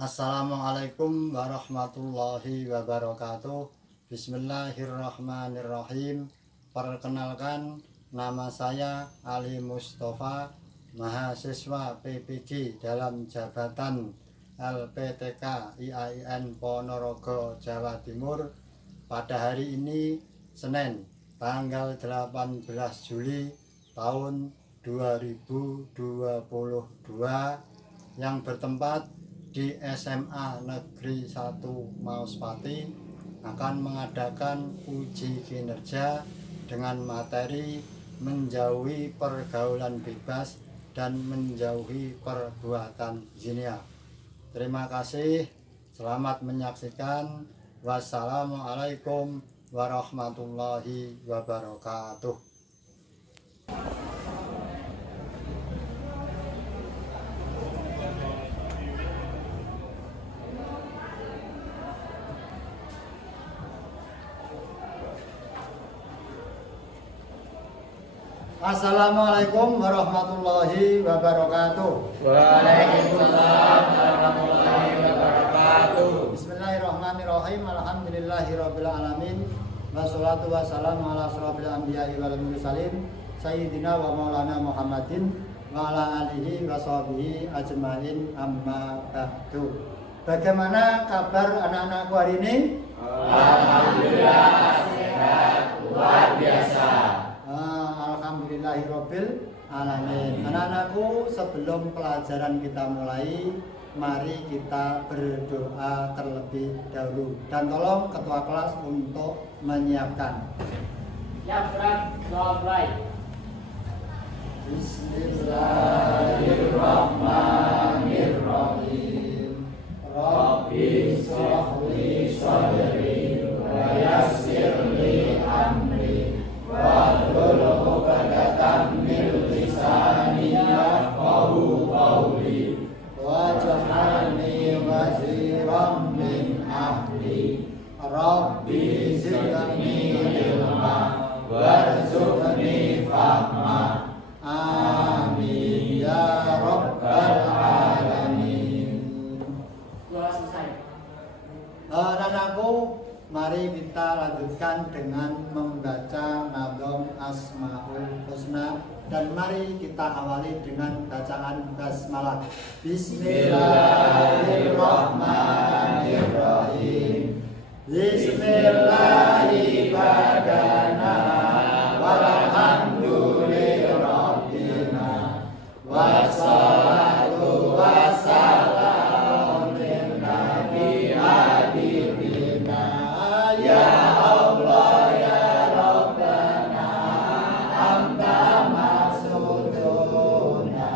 Assalamualaikum warahmatullahi wabarakatuh. Bismillahirrahmanirrahim. Perkenalkan, nama saya Ali Mustafa, mahasiswa PPG dalam jabatan LPTK IAIN Ponorogo, Jawa Timur. Pada hari ini Senin tanggal 18 Juli tahun 2022 yang bertempat di SMA Negeri 1 Mauspati akan mengadakan uji kinerja dengan materi menjauhi pergaulan bebas dan menjauhi perbuatan zina. Terima kasih, selamat menyaksikan. Wassalamualaikum warahmatullahi wabarakatuh. Assalamualaikum warahmatullahi wabarakatuh. Waalaikumsalam warahmatullahi wabarakatuh. Bismillahirrahmanirrahim. Alhamdulillahirabbil alamin. Wassalatu wassalamu ala asyrofil anbiya'i wal mursalin sayyidina wa maulana Muhammadin wa ala alihi wa sahbihi ajmain, amma ba'du. Bagaimana kabar anak-anakku hari ini? Alhamdulillah sehat luar biasa. Alhamdulillahirabbil alamin. Anak-anakku, sebelum pelajaran kita mulai, mari kita berdoa terlebih dahulu. Dan tolong ketua kelas untuk menyiapkan. Yang berat, doa mulai. Bismillahirrahmanirrahim. Rabbi shrah li sadri wa yassir li amri wahlul 'uqdatam min lisani yafqahu qawli waj'alni waziran min ahli Rabbi zidni ilma warzuqni fahma amin ya rabbal alamin. Doa selesai. Anak-anakku, mari kita lanjutkan dengan membaca Nadom Asmaul Husna, dan mari kita awali dengan bacaan basmalah. Bismillahirrahmanirrahim. Bismillahirrahmanirrahim. Walhamdulillahirrabbina wassalatu wassalamu ala nabi habibina ya Allah ya Rabbana anta maksuduna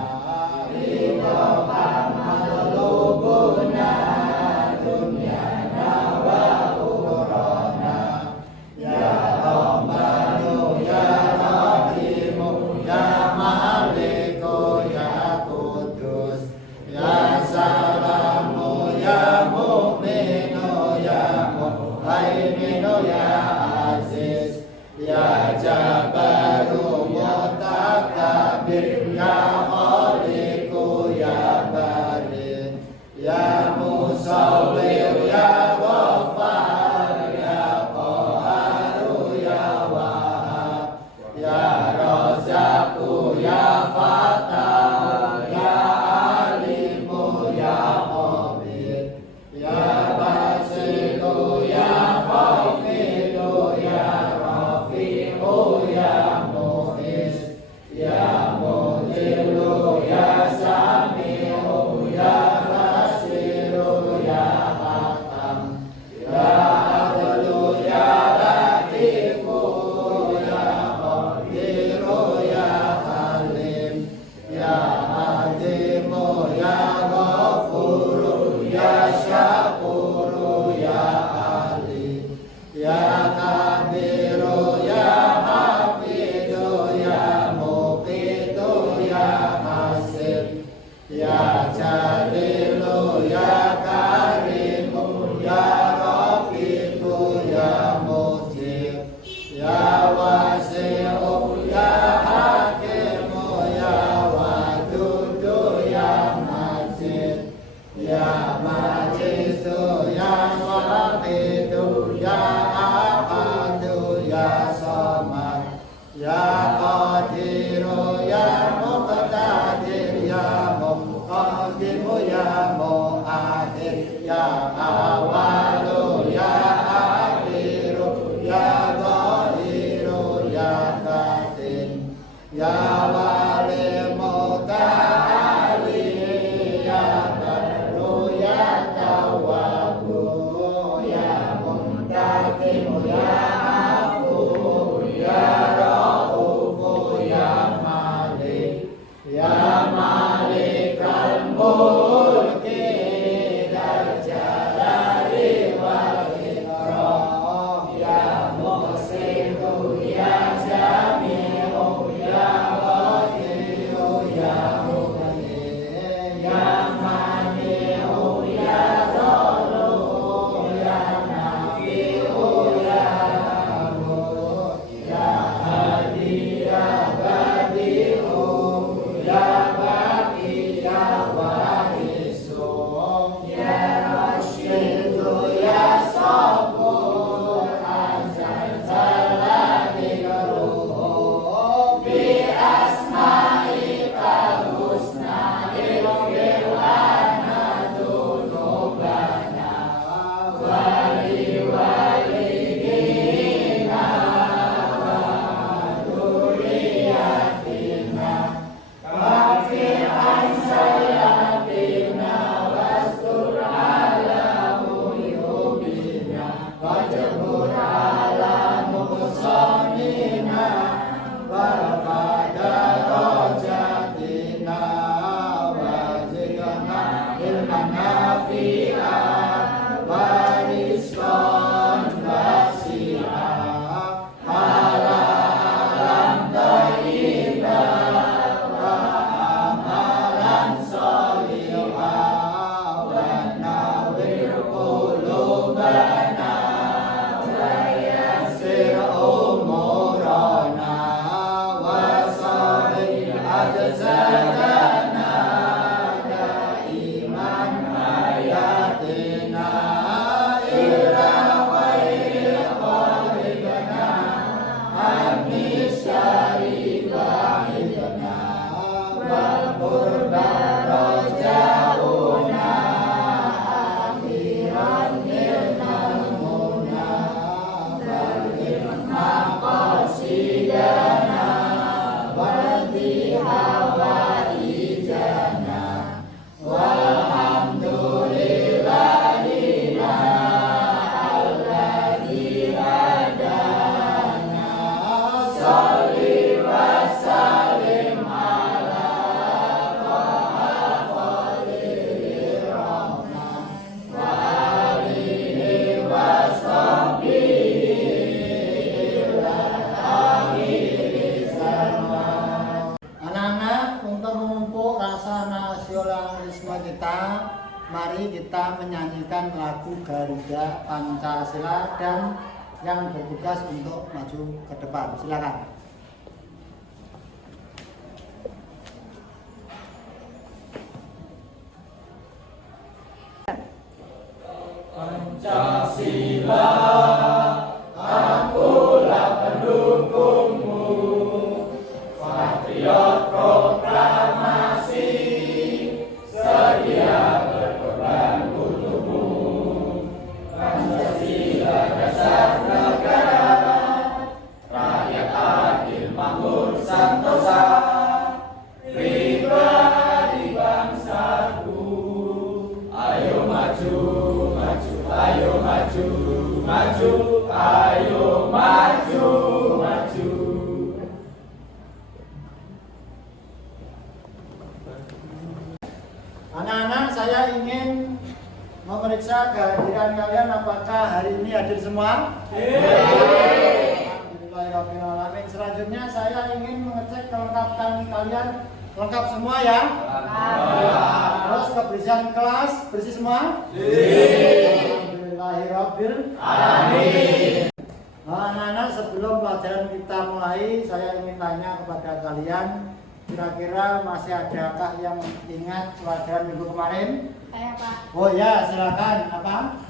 ridho amalubuna dunyana wa ukhurana ya Rahmanu ya Rahimu ya Maliku ya Kudus ya Salamu ya Mu'minu ya Muhaiminu ya Aziz ya Jabaru Mutakabir ya Khaliku ya Bari ya Musawwir ya Ghaffar ya Qaharu ya Wahhab ya Razzaqu ya Fatah ya Alimu ya Qabir ya Basitu ya Hafidu ya Rafi'u ya Mu'is ya Mudillu ya Sami'u ya Basiru ya Hatam ya Adlu ya Latifu ya Qadiru ya Halim ya Azimu ya Ghafuru ya Syakuru ya Ali ya Kabiru ya Hafiz batin ya wali muta'ali ya baru ya tawabu ya muntakim ya afu ya raufu ya malik ya malikal mulki dal jalali wal ikram ya muhsinu ya jami'u ya wadi'u ya mughni ya mani'u ya dhulu ya nafi'u ya amru ya hadi ya badi'u ya baqi ya warisu ya rasyidu ya sabur azal zalani ruhu bi asma'ika husna ilfir lana dunubana wali walidina wa duriyatina kafir an sayatina wastur ala uyubina wajbur ala muqsamina warfada rojatina wajigana ilman nafi'a wariskon wasi'a halalan thayyibah wa amalan sholihah wa nawwir qulubana wa yassir umurana wa sahih ajzadana daiman hayatina ila khairil khalqina amni syaribahidna wal qurba rojauna akhiran nilnal muna wal ilma qasidana wal dihawa ijana walhamdulillahina alladzi hadana sholli wa sallim ala taha khalilir rahman wa alihi wa sahbihi ila akhir zaman. Anak-anak, untuk memupuk rasa nasionalisme kita, mari kita menyanyikan lagu Garuda Pancasila dan yang bertugas untuk maju ke depan. Silakan. Pancasila, akulah pendukungmu, patriot proklamasi, sedia berkorban untukmu. Pancasila dasar negara, rakyat adil makmur santosa, pribadi bangsaku. Ayo maju, maju, ayo maju, maju, ayo maju, maju. Anak-anak, saya ingin memeriksa kehadiran kalian. Apakah hari ini hadir semua? Alhamdulillahirrahmanirrahim. Selanjutnya saya ingin mengecek kelengkapan kalian. Lengkap semua ya? Terus kebersihan kelas bersih semua? Alhamdulillahirrahmanirrahim. Anak-anak, sebelum pelajaran kita mulai, saya ingin tanya kepada kalian, kira-kira masih adakah yang ingat pelajaran minggu kemarin? Saya Pak. Oh ya, silakan. Apa?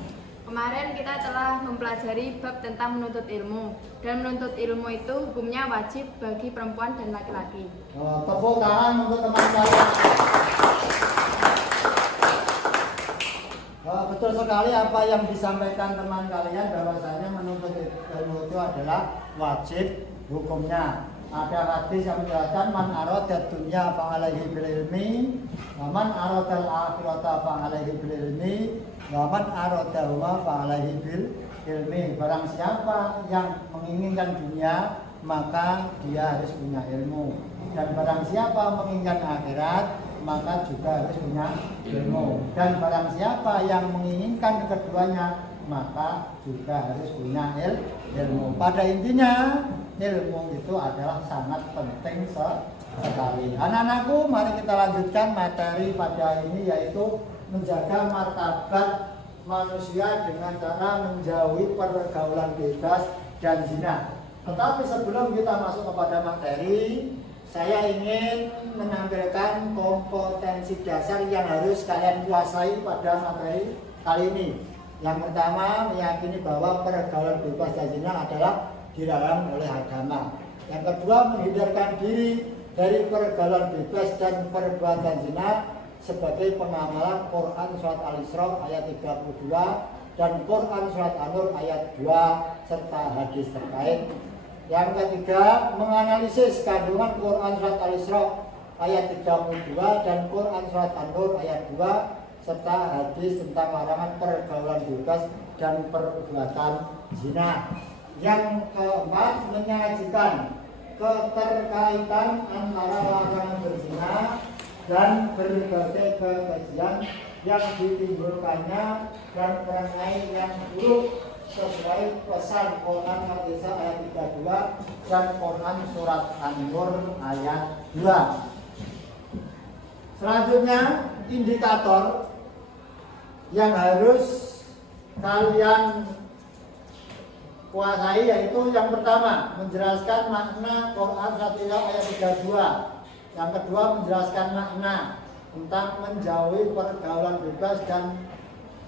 Kemarin kita telah mempelajari bab tentang menuntut ilmu, dan menuntut ilmu itu hukumnya wajib bagi perempuan dan laki-laki. Oh, tepuk tangan untuk teman saya. Betul sekali apa yang disampaikan teman kalian, bahwasanya menuntut ilmu itu adalah wajib hukumnya. Ada hadis yang menjelaskan man aradad dunya fa alaihi bil ilmi wa man aradal akhirata fa alaihi bil ilmi wa man aradahuma fa alaihi bil ilmi. Barang siapa yang menginginkan dunia maka dia harus punya ilmu, dan barang siapa menginginkan akhirat maka juga harus punya ilmu, dan barang siapa yang menginginkan keduanya maka juga harus punya ilmu. Pada intinya ilmu itu adalah sangat penting sekali. Anak-anakku, mari kita lanjutkan materi pada ini, yaitu menjaga martabat manusia dengan cara menjauhi pergaulan bebas dan zina. Tetapi sebelum kita masuk kepada materi, saya ingin menampilkan kompetensi dasar yang harus kalian kuasai pada materi kali ini. Yang pertama, meyakini bahwa pergaulan bebas dan zina adalah dilarang oleh agama. Yang kedua, menghindarkan diri dari pergaulan bebas dan perbuatan zina sebagai pengamalan Quran surat Al-Isra ayat 32 dan Quran surat An-Nur ayat 2 serta hadis terkait. Yang ketiga, menganalisis kandungan Quran surat Al-Isra ayat 32 dan Quran surat An-Nur ayat 2 serta hadis tentang larangan pergaulan bebas dan perbuatan zina. Yang keempat, menyajikan keterkaitan antara larangan berzina dan berbagai kekejian yang ditimbulkannya dan perangai yang buruk sesuai pesan Quran Al-Isra ayat 32 dan Quran surat An-Nur ayat 2. Selanjutnya, indikator yang harus kalian kuasai yaitu yang pertama, menjelaskan makna Quran surat Al-Isra ayat 32. Yang kedua, menjelaskan makna tentang menjauhi pergaulan bebas dan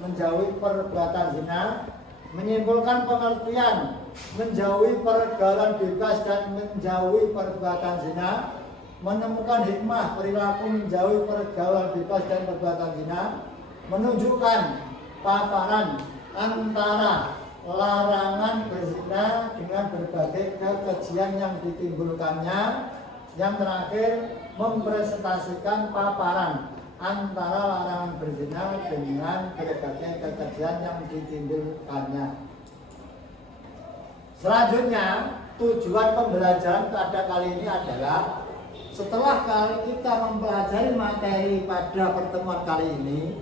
menjauhi perbuatan zina, menyimpulkan pengertian menjauhi pergaulan bebas dan menjauhi perbuatan zina, menemukan hikmah perilaku menjauhi pergaulan bebas dan perbuatan zina, menunjukkan paparan antara larangan berzina dengan berbagai kekejian yang ditimbulkannya. Yang terakhir, mempresentasikan paparan antara larangan berzina dengan berbagai kekejian yang ditimbulkannya. Selanjutnya, tujuan pembelajaran pada kali ini adalah setelah kita mempelajari materi pada pertemuan kali ini,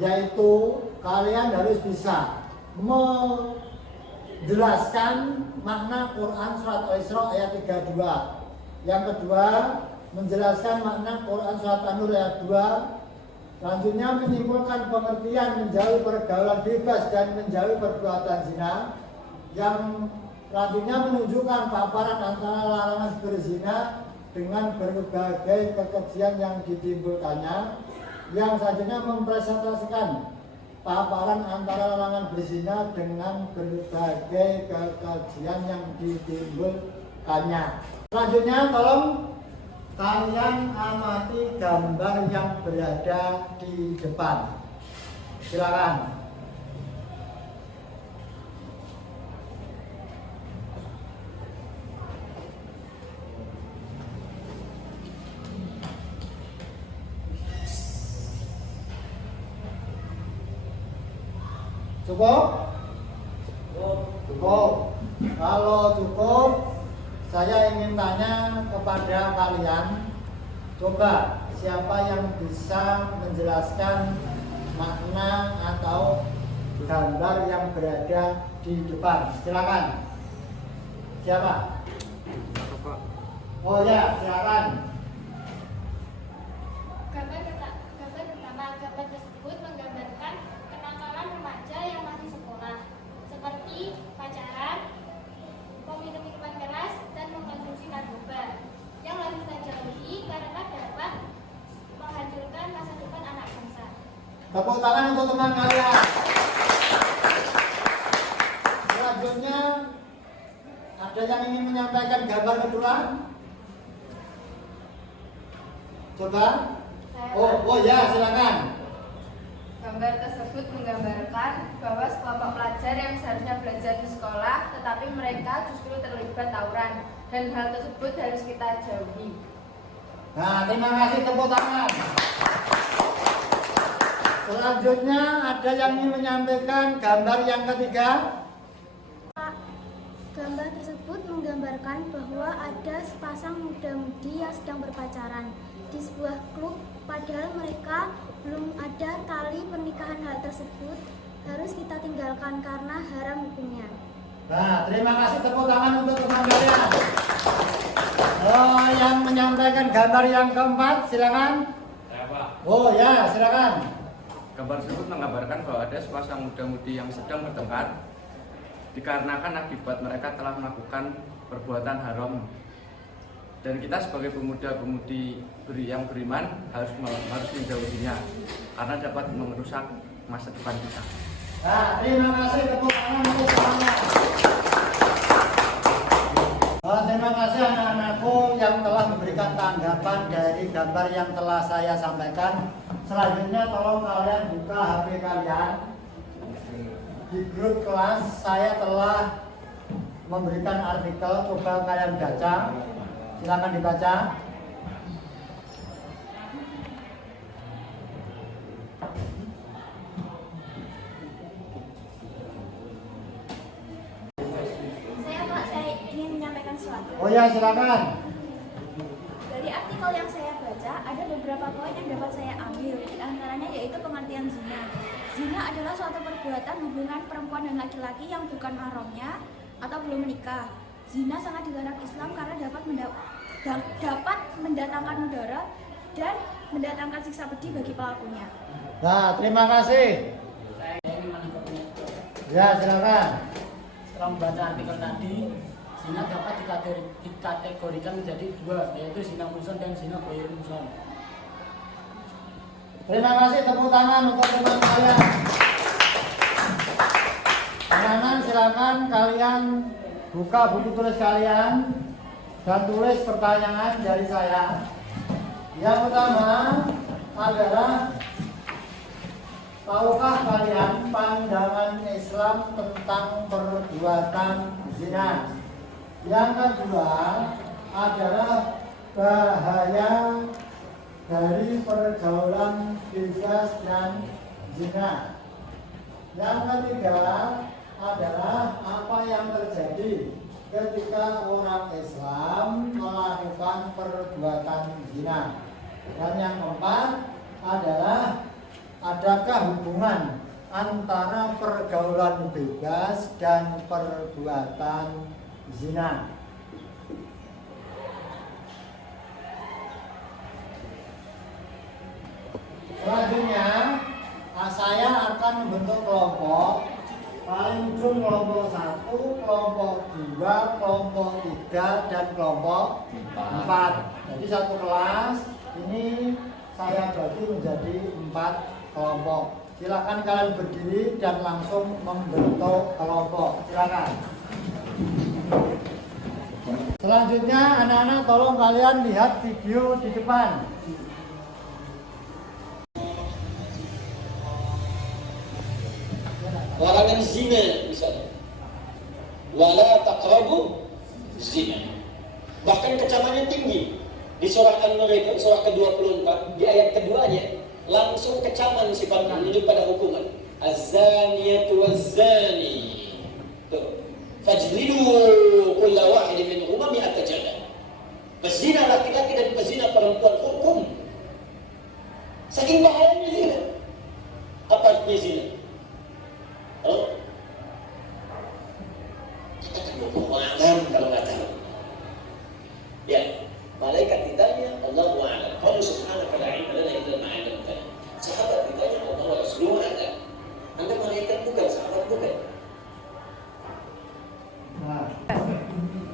yaitu kalian harus bisa menjelaskan makna Quran surat Al-Isra ayat 32. Yang kedua, menjelaskan makna Quran surat An-Nur ayat 2. Selanjutnya, menyimpulkan pengertian menjauhi pergaulan bebas dan menjauhi perbuatan zina. Yang selanjutnya, menunjukkan paparan antara larangan berzina dengan berbagai kekejian yang ditimbulkannya. Yang selanjutnya, mempresentasikan paparan antara larangan berzina dengan berbagai kekejian yang ditimbulkannya. Selanjutnya, tolong kalian amati gambar yang berada di depan. Silakan. Cukup? Cukup. Kalau cukup, saya ingin tanya kepada kalian, coba siapa yang bisa menjelaskan makna atau gambar yang berada di depan? Silakan. Siapa? Oh ya, silakan. Gambar pertama, gambar tersebut menggambarkan kenakalan remaja yang masih sekolah, seperti pacaran, meminum minuman keras, dan mengkonsumsi narkoba, yang harus kita jauhi karena dapat menghancurkan masa depan anak bangsa. Tepuk tangan untuk teman kalian. Selanjutnya, ada yang ingin menyampaikan gambar kedua? Coba. Oh ya, silakan. Gambar tersebut menggambarkan bahwa sekelompok pelajar yang seharusnya belajar di sekolah, tetapi mereka justru terlibat tawuran, dan hal tersebut harus kita jauhi. Nah, terima kasih, tepuk tangan. Selanjutnya ada yang ingin menyampaikan gambar yang ketiga. Gambar tersebut menggambarkan bahwa ada sepasang muda-mudi yang sedang berpacaran di sebuah klub, padahal mereka belum ada tali pernikahan. Hal tersebut harus kita tinggalkan karena haram hukumnya. Nah, terima kasih, tepuk tangan untuk teman kalian. Oh, yang menyampaikan gambar yang keempat, silakan. Oh ya, silakan. Gambar tersebut menggambarkan bahwa ada sepasang muda-mudi yang sedang bertengkar dikarenakan akibat mereka telah melakukan perbuatan haram, dan kita sebagai pemuda-pemudi yang beriman harus menjauhinya karena dapat merusak masa depan kita. Nah, terima kasih, tepuk tangan untuk semuanya. Terima kasih anak-anakku yang telah memberikan tanggapan dari gambar yang telah saya sampaikan. Selanjutnya tolong kalian buka HP kalian. Di grup kelas saya telah memberikan artikel, coba kalian baca. Silakan dibaca. Saya ingin menyampaikan sesuatu. Oh ya, silakan. Dari artikel yang saya baca, ada beberapa poin yang dapat saya ambil. Di antaranya yaitu pengertian zina. Zina adalah suatu perbuatan hubungan perempuan dan laki-laki yang bukan mahramnya atau belum menikah. Zina sangat dilarang Islam karena dapat mendatangkan mudarat dan mendatangkan siksa pedih bagi pelakunya. Nah, terima kasih. Saya ingin menanggapinya. Ya, silakan. Setelah membaca artikel tadi, zina dapat dikategorikan menjadi dua, yaitu zina muhsan dan zina ghairul muhsan. Terima kasih, tepuk tangan untuk teman kalian. Teman-teman, silakan kalian buka buku tulis kalian dan tulis pertanyaan dari saya. Yang pertama adalah, tahukah kalian pandangan Islam tentang perbuatan zina? Yang kedua adalah bahaya dari pergaulan bebas dan zina. Yang ketiga adalah apa yang terjadi ketika orang Islam melakukan perbuatan zina. Dan yang keempat adalah, adakah hubungan antara pergaulan bebas dan perbuatan zina? Selanjutnya, saya akan membentuk kelompok. Paling ujung kelompok 1, kelompok 2, kelompok 3, dan kelompok 4. Jadi satu kelas ini saya bagi menjadi 4 kelompok. Silakan kalian berdiri dan langsung membentuk kelompok. Silakan. Selanjutnya anak-anak tolong kalian lihat video di depan. Larangan zina misalnya, wala taqrabu zina. Bahkan kecamannya tinggi. Di surah An-Nur itu, surah ke-24, di ayat keduanya langsung kecaman sifatnya menunjuk pada hukuman. Az-zaniyatu waz-zani. Tuh. Fajlidu kulla wahidin minhuma mi'ata jaldah. Pezina laki-laki dan pezina perempuan hukum. Saking bahayanya zina. Apa artinya zina? Oh, kita kan mau alam kalau nggak tahu. Ya, malaikat ditanya, Allahu a'lam. Qala subhanaka la ilma lana illa ma 'allamtana. Sahabat ditanya, Allah wa rasuluhu a'lam. Anda malaikat bukan, sahabat bukan. Nah,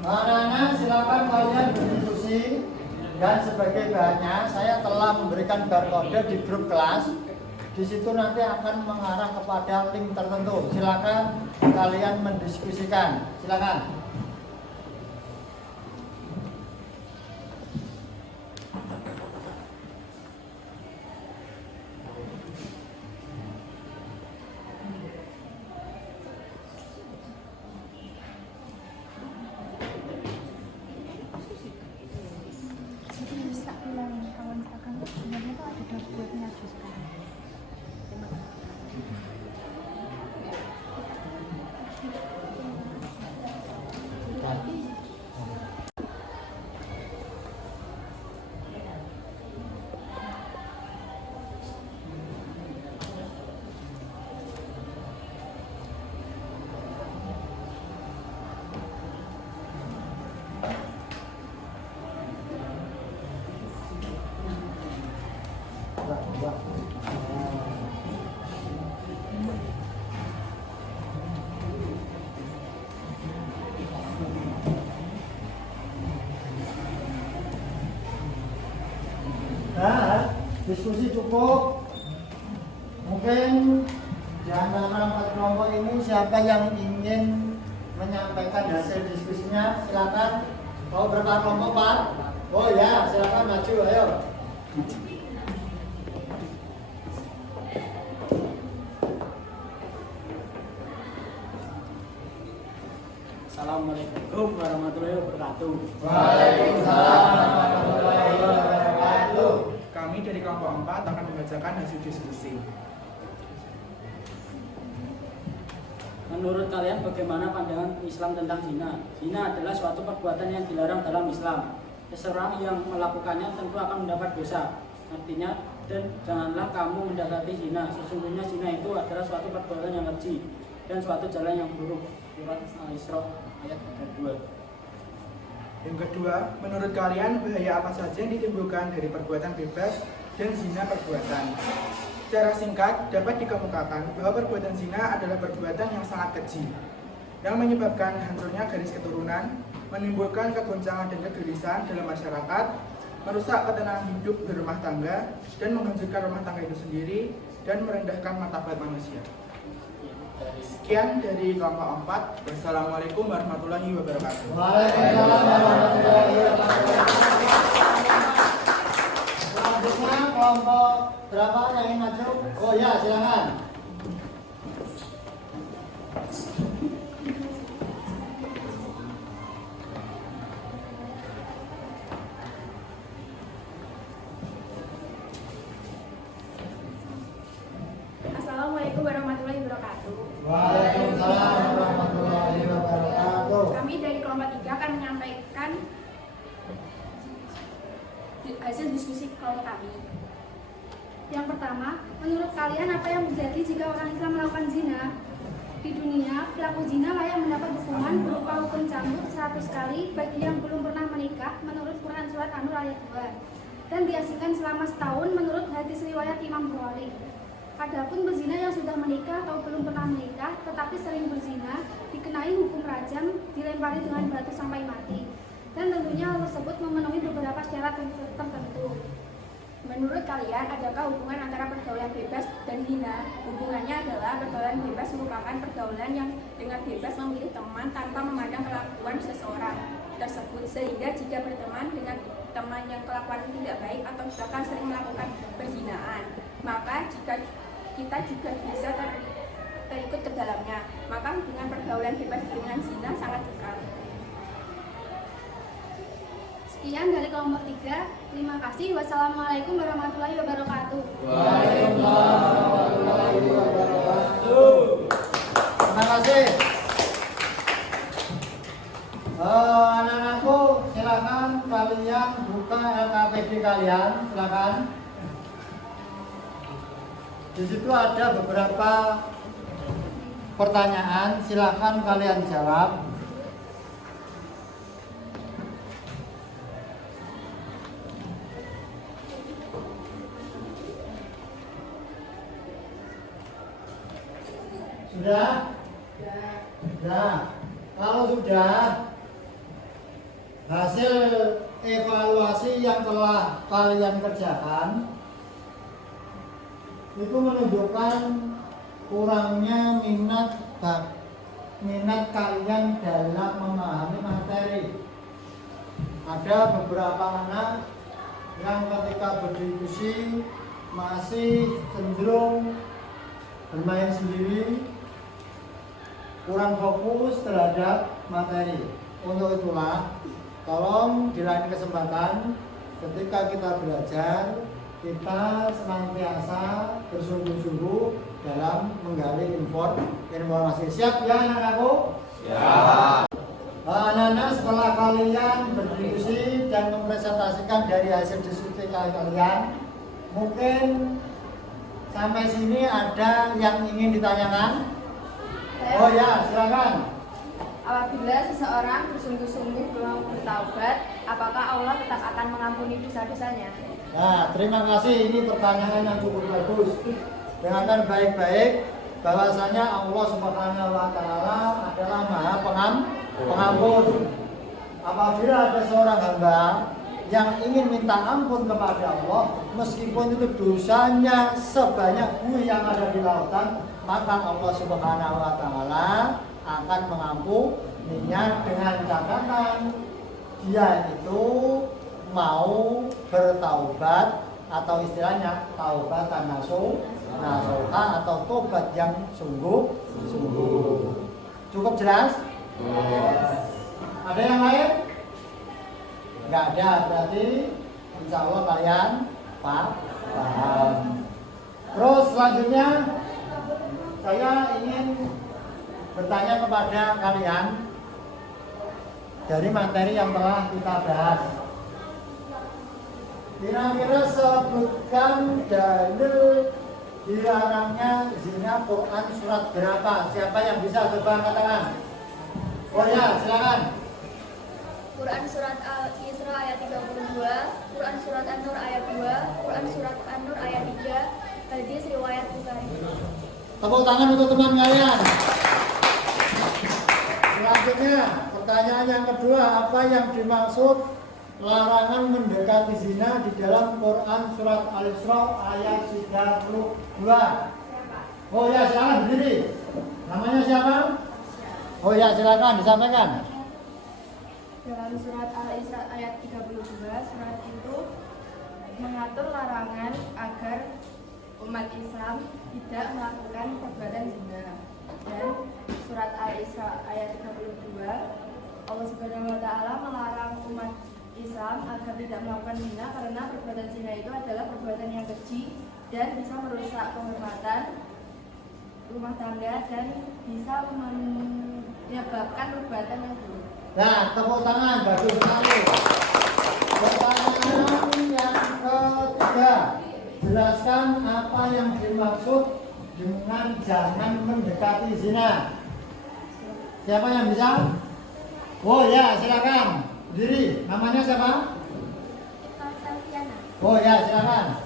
anak-anak silakan kalian berdiskusi, dan sebagai bahannya saya telah memberikan barcode di grup kelas. Di situ nanti akan mengarah kepada link tertentu. Silakan kalian mendiskusikan. Silakan. ngebuatnya jus kan. Nah, diskusi cukup. Mungkin di antara 4 kelompok ini siapa yang ingin menyampaikan hasil diskusinya? Silakan. Oh, berapa kelompok, Pak? Oh ya, silakan maju, ayo. Assalamualaikum warahmatullahi wabarakatuh. Waalaikumsalam warahmatullahi wabarakatuh. Kami dari kelompok 4 akan membacakan hasil diskusi. Menurut kalian bagaimana pandangan Islam tentang zina? Zina adalah suatu perbuatan yang dilarang dalam Islam. Seseorang yang melakukannya tentu akan mendapat dosa. Artinya, dan janganlah kamu mendekati zina. Sesungguhnya zina itu adalah suatu perbuatan yang keji dan suatu jalan yang buruk. Surat Al-Isra ayat 32. Yang kedua, menurut kalian bahaya apa saja yang ditimbulkan dari perbuatan bebas dan zina perbuatan? Secara singkat, dapat dikemukakan bahwa perbuatan zina adalah perbuatan yang sangat keji, yang menyebabkan hancurnya garis keturunan, menimbulkan kegoncangan dan kegelisahan dalam masyarakat, merusak ketenangan hidup berumah tangga, dan menghancurkan rumah tangga itu sendiri, dan merendahkan martabat manusia. Sekian dari kelompok 4. Wassalamualaikum warahmatullahi wabarakatuh. Waalaikumsalam warahmatullahi wabarakatuh. Selanjutnya kelompok berapa yang ingin maju? Oh ya, silakan. Assalamualaikum warahmatullahi wabarakatuh. Waalaikumsalam warahmatullahi wabarakatuh. Kami dari kelompok 3 akan menyampaikan hasil diskusi kelompok kami. Yang pertama, menurut kalian apa yang terjadi jika orang Islam melakukan zina? Di dunia, pelaku zina layak mendapat hukuman berupa hukum cambuk 100 kali bagi yang belum pernah menikah menurut Quran Surat An-Nur ayat 2 dan diasingkan selama setahun menurut hadis riwayat Imam Bukhari. Adapun berzina yang sudah menikah atau belum pernah menikah tetapi sering berzina dikenai hukum rajam, dilempari dengan batu sampai mati. Dan tentunya hal tersebut memenuhi beberapa syarat tertentu. Menurut kalian, adakah hubungan antara pergaulan bebas dan zina? Hubungannya adalah pergaulan bebas merupakan pergaulan yang dengan bebas memilih teman tanpa memandang kelakuan seseorang tersebut, sehingga jika berteman dengan teman yang kelakuan tidak baik atau bahkan sering melakukan perzinaan, maka jika kita juga bisa terikut ke dalamnya, maka hubungan pergaulan bebas dengan zina sangat kekal. Sekian dari kelompok 3. Terima kasih. Wassalamualaikum warahmatullahi wabarakatuh. Waalaikumsalam warahmatullahi wabarakatuh. Terima kasih. Anak-anakku, silakan kalian buka LKPD kalian, silakan. Di situ ada beberapa pertanyaan, silakan kalian jawab. Sudah? Sudah. Kalau sudah, hasil evaluasi yang telah kalian kerjakan itu menunjukkan kurangnya minat kalian dalam memahami materi. Ada beberapa anak yang ketika berdiskusi masih cenderung bermain sendiri, kurang fokus terhadap materi. Untuk itulah, tolong di lain kesempatan ketika kita belajar, kita senantiasa bersungguh-sungguh dalam menggali informasi. Siap ya anak-anakku? Siap. Anak-anak, setelah kalian berdiskusi dan mempresentasikan dari hasil diskusi kalian, mungkin sampai sini ada yang ingin ditanyakan? Oh ya, silakan. Apabila seseorang bersungguh-sungguh mau bertaubat, apakah Allah tetap akan mengampuni dosa-dosanya? Nah, terima kasih. Ini pertanyaan yang cukup bagus. Dengarkan baik-baik bahwasanya Allah Subhanahu wa Ta'ala adalah Maha Pengampun. Apabila ada seorang hamba yang ingin minta ampun kepada Allah, meskipun itu dosanya sebanyak buih yang ada di lautan, maka Allah Subhanahu wa Ta'ala akan mengampuninya dengan catatan dia itu mau bertaubat, atau istilahnya taubatan nasuha atau tobat yang sungguh-sungguh. Cukup jelas? Ada yang lain? Nggak ada, berarti insya Allah kalian paham. Terus selanjutnya saya ingin bertanya kepada kalian dari materi yang telah kita bahas. Kira-kira sebutkan dalil dilarangnya zina Quran surat berapa? Siapa yang bisa coba katakan? Oh ya, silakan. Quran surat Al-Isra ayat 32, Quran surat An-Nur ayat 2, Quran surat An-Nur ayat 3, hadis riwayat Bukhari. Tepuk tangan untuk teman kalian. Selanjutnya, pertanyaan yang kedua, apa yang dimaksud larangan mendekati zina di dalam Quran surat Al-Isra ayat 32? Oh ya, silakan berdiri. Namanya siapa? Oh ya, silakan disampaikan. Dalam surat Al-Isra ayat 32, surat itu mengatur larangan agar umat Islam tidak melakukan perbuatan zina. Dan surat Al-Isra ayat 32, Allah Subhanahu wa Ta'ala melarang umat Islam agar tidak melakukan zina karena perbuatan zina itu adalah perbuatan yang keji dan bisa merusak kehormatan rumah tangga dan bisa menyebabkan perbuatan yang buruk. Nah, tepuk tangan, bagus sekali. Pertanyaan yang ketiga, jelaskan apa yang dimaksud dengan jangan mendekati zina. Siapa yang bisa? Oh ya, silakan. Berdiri. Namanya siapa? Salviana. Oh ya, silakan.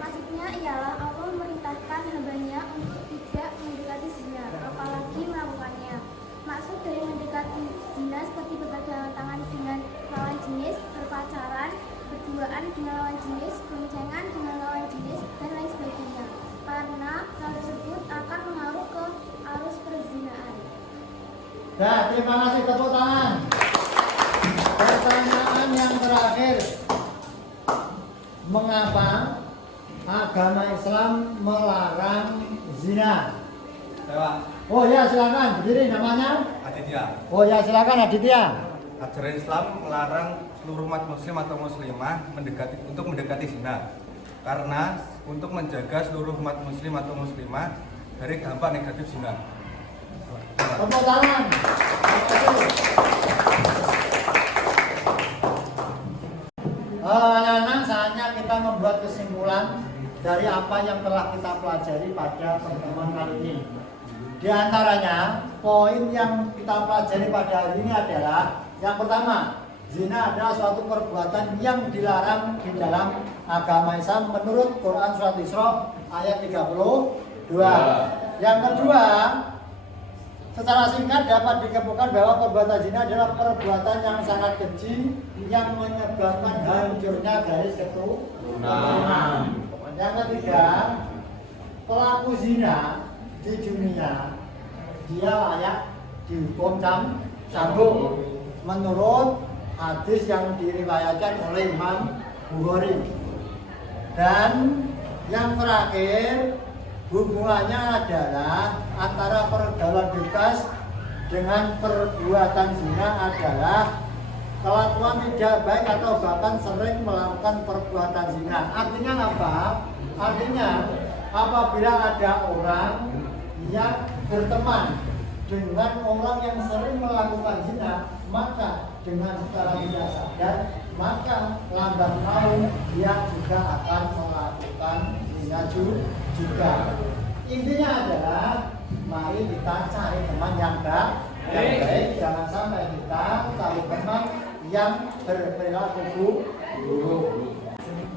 Maksudnya ialah Allah memerintahkan hambanya untuk tidak mendekati zina, apalagi melakukannya. Maksud dari mendekati zina seperti berpegangan tangan dengan lawan jenis, berpacaran, berduaan dengan lawan jenis, boncengan dengan lawan jenis, dan lain sebagainya. Karena hal tersebut akan mengaruh ke arus perzinaan. Nah, terima kasih, tepuk tangan. Pertanyaan yang terakhir, mengapa agama Islam melarang zina? Oh ya, silakan berdiri. Namanya? Aditya. Oh ya, silakan Aditya. Ajaran Islam melarang seluruh umat muslim atau muslimah untuk mendekati zina. Karena untuk menjaga seluruh umat muslim atau muslimah dari dampak negatif zina. Tepuk tangan. Anak-anak, saatnya kita membuat kesimpulan dari apa yang telah kita pelajari pada pertemuan kali ini. Di antaranya, poin yang kita pelajari pada hari ini adalah yang pertama, zina adalah suatu perbuatan yang dilarang di dalam agama Islam menurut Quran surat Isra ayat 32. Yang kedua, secara singkat dapat dikemukakan bahwa perbuatan zina adalah perbuatan yang sangat keji yang menyebabkan hancurnya garis keturunan. Yang ketiga, pelaku zina di dunia dia layak dihukum cambuk menurut hadis yang diriwayatkan oleh Imam Bukhari. Dan yang terakhir, hubungannya adalah antara pergaulan bebas dengan perbuatan zina adalah kelakuan tidak baik atau bahkan sering melakukan perbuatan zina. Artinya apa? Artinya apabila ada orang yang berteman dengan orang yang sering melakukan zina, maka dengan secara tidak sadar, maka lambat laun dia juga akan melakukan zina juga. Intinya adalah mari kita cari teman yang baik, jangan sampai kita cari teman yang berperilaku buruk.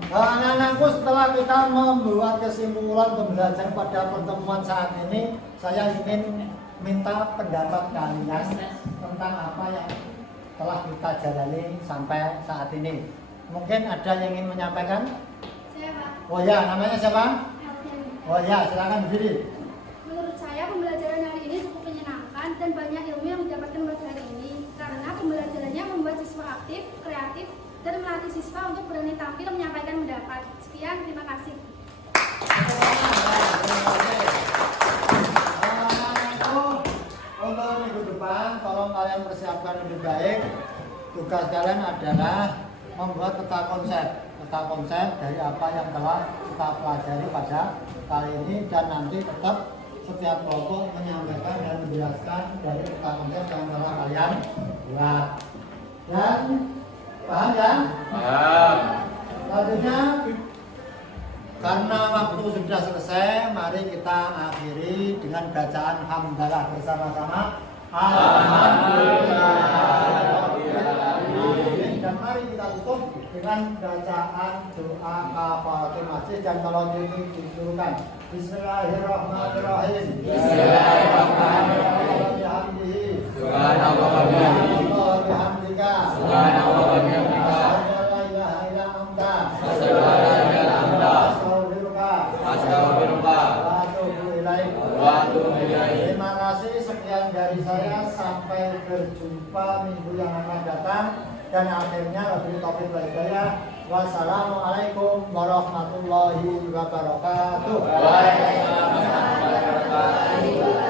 Anak-anakku, setelah kita membuat kesimpulan pembelajaran pada pertemuan saat ini, saya ingin minta pendapat kalian tentang apa yang telah kita jalani sampai saat ini. Mungkin ada yang ingin menyampaikan? Saya, Pak. Oh ya, namanya siapa? Oh ya, silakan berdiri. Menurut saya pembelajaran hari ini cukup menyenangkan dan banyak ilmu yang didapatkan pada hari ini karena pembelajarannya membuat siswa aktif, kreatif, dan melatih siswa untuk berani tampil menyampaikan pendapat. Sekian, terima kasih. Untuk minggu depan, tolong kalian persiapkan lebih baik. Tugas kalian adalah membuat peta konsep dari apa yang telah kita pelajari pada kali ini, dan nanti tetap setiap kelompok menyampaikan dan menjelaskan dari peta konsep yang telah kalian buat. Dan paham ya? Paham. Selanjutnya, karena waktu sudah selesai, mari kita akhiri dengan bacaan hamdalah bersama-sama. Alhamdulillah. Dan mari kita tutup dengan bacaan doa kafaratul majlis, dan kalau ini disuruhkan Bismillahirrahmanirrahim. Bismillahirrahmanirrahim. Subhanallah wa bihamdika. Subhanallah wa bihamdika. La ilaha illa anta. Astaghfirullah wa atubu ilaik. Terima kasih, sekian dari saya, sampai berjumpa minggu yang akan datang, dan akhirnya wabillahi taufiq wal hidayah. Wassalamualaikum warahmatullahi wabarakatuh. Waalaikumsalam warahmatullahi wabarakatuh.